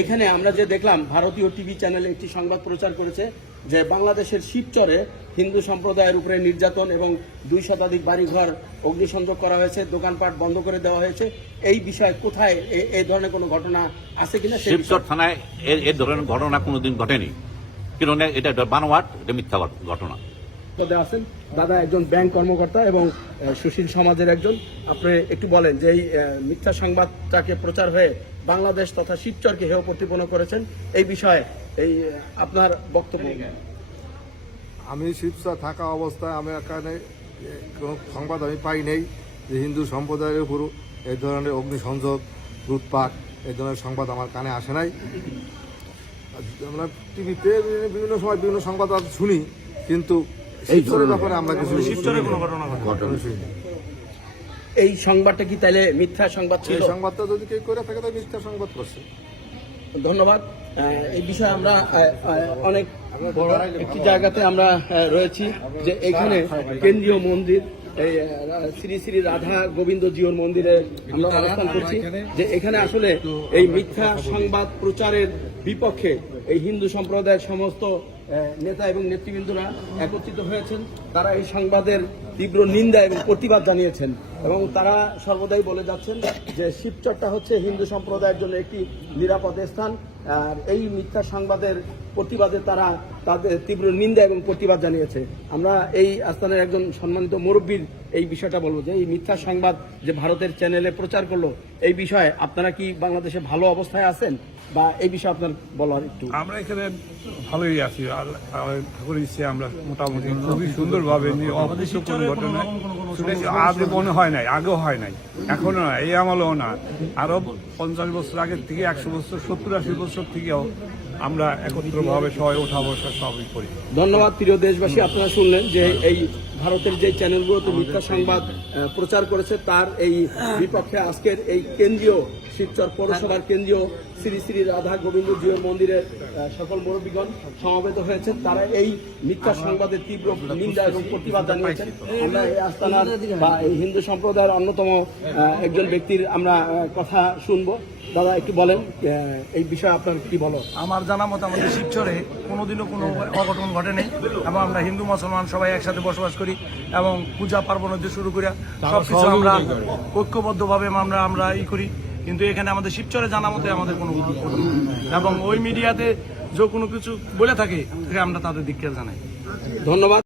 এখানে আমরা যে দেখলাম ভারতীয় টিভি চ্যানেলে একটি সংবাদ প্রচার করেছে যে বাংলাদেশের শিবচরে হিন্দু সম্প্রদায়ের উপরে নির্যাতন এবং 2 শতাধিক বাড়িঘর অগ্নিসংযোগ করা হয়েছে, দোকানপাট বন্ধ করে দেওয়া হয়েছে। এই বিষয়ে কোথায় এই ধরনের কোনো ঘটনা আছে কিনা? শিবচর থানায় এই ধরনের ঘটনা কোনোদিন ঘটেনি, কারণ এটা বানোয়াট, এটা মিথ্যা ঘটনা। আছেন দাদা একজন ব্যাংক কর্মকর্তা এবং সুশীল সমাজের একজন, আপনি একটু বলেন যে এই মিথ্যা সংবাদটাকে প্রচার হয়ে বাংলাদেশ তথা শিবচরকে হেয় প্রতিপন্ন করেছেন, এই বিষয়ে এই আপনার বক্তব্য। আমি শিবচর থাকা অবস্থায় আমি এখানে কোনো সংবাদ আমি পাই নাই যে হিন্দু সম্প্রদায়ের উপর এই ধরনের অগ্নিসংযোগ, লুটপাট এই ধরনের সংবাদ আমার কানে আসে নাই। আমরা টিভিতে বিভিন্ন সময় বিভিন্ন সংবাদ শুনি, কিন্তু শিবচরের ব্যাপারে আমরা কিছু শুনি। এই সংবাদটা কি তাহলে মিথ্যা সংবাদ ছিল? এই সংবাদটা যদি কেউ করে থাকে তাহলে মিথ্যা সংবাদ করছে। ধন্যবাদ। এই বিষয়ে আমরা অনেক বড় একটি জায়গাতে আমরা রয়েছি যে এখানে কেন্দ্রীয় মন্দির এই শ্রী শ্রী রাধা গোবিন্দ জিওর মন্দিরে আমরা অবস্থান করছি, যে এখানে আসলে এই মিথ্যা সংবাদ প্রচারের বিপক্ষে এই হিন্দু সম্প্রদায়ের সমস্ত নেতা এবং নেতৃবৃন্দরা একত্রিত হয়েছেন। তারা এই সংবাদের তীব্র নিন্দা এবং প্রতিবাদ জানিয়েছেন এবং তারা সর্বদাই বলে যাচ্ছেন যে শিবচরটা হচ্ছে হিন্দু সম্প্রদায়ের জন্য একটি নিরাপদ স্থান। আর এই মিথ্যা সংবাদের প্রতিবাদে তারা তাদের তীব্র নিন্দা এবং প্রতিবাদ জানিয়েছে। আমরা এই আস্থানের একজন সম্মানিত মুরব্বীর এই বিষয়টা বলবো যে এই মিথ্যা সংবাদ যে ভারতের চ্যানেলে প্রচার করলো, এই বিষয়ে আপনারা কি বাংলাদেশে ভালো অবস্থায় আছেন বা এই বিষয়ে আপনার বলার একটু? আমরা এখানে ভালোই আছি, ঠাকুরের ইচ্ছে আমরা মোটামুটি খুবই সুন্দরভাবে ঘটনা আগে মনে হয় নাই, আগেও হয় নাই, এখনো না, এই আমলেও না, আরো 50 বছর আগের থেকে 100 বছর 70-80 বছর থেকেও আমরা একত্রভাবে সবাই ওঠা বসা সবই করি। ধন্যবাদ। প্রিয় দেশবাসী, আপনারা শুনলেন যে এই ভারতের যে চ্যানেলগুলোতে মিথ্যা সংবাদ প্রচার করেছে তার এই বিপক্ষে আজকের এই কেন্দ্রীয় শিবচর পৌরসভার কেন্দ্রীয় শ্রী শ্রী রাধা গোবিন্দ জিও মন্দিরের সকল মুরব্বীগণ সমবেত হয়েছেন। তারা এই মিথ্যা সংবাদের তীব্র নিন্দা এবং প্রতিবাদ জানিয়েছেন। আমরা এই আস্তানার বা এই হিন্দু সম্প্রদায়ের অন্যতম একজন ব্যক্তির আমরা কথা শুনবো। দাদা একটু বলেন এই বিষয়ে আপনার কি বলো? আমার জানা মতো আমাদের শিবচরে কোনোদিনও কোনো অঘটন ঘটেনি এবং আমরা হিন্দু মুসলমান সবাই একসাথে বসবাস করি এবং পূজা পার্বণ হতে শুরু করে সবকিছু আমরা ঐক্যবদ্ধভাবে আমরা করি। কিন্তু এখানে আমাদের শিবচরে জানা মতো আমাদের কোনো এবং ওই মিডিয়াতে যে কোনো কিছু বলে থাকে আমরা তাদের দিককে জানাই। ধন্যবাদ।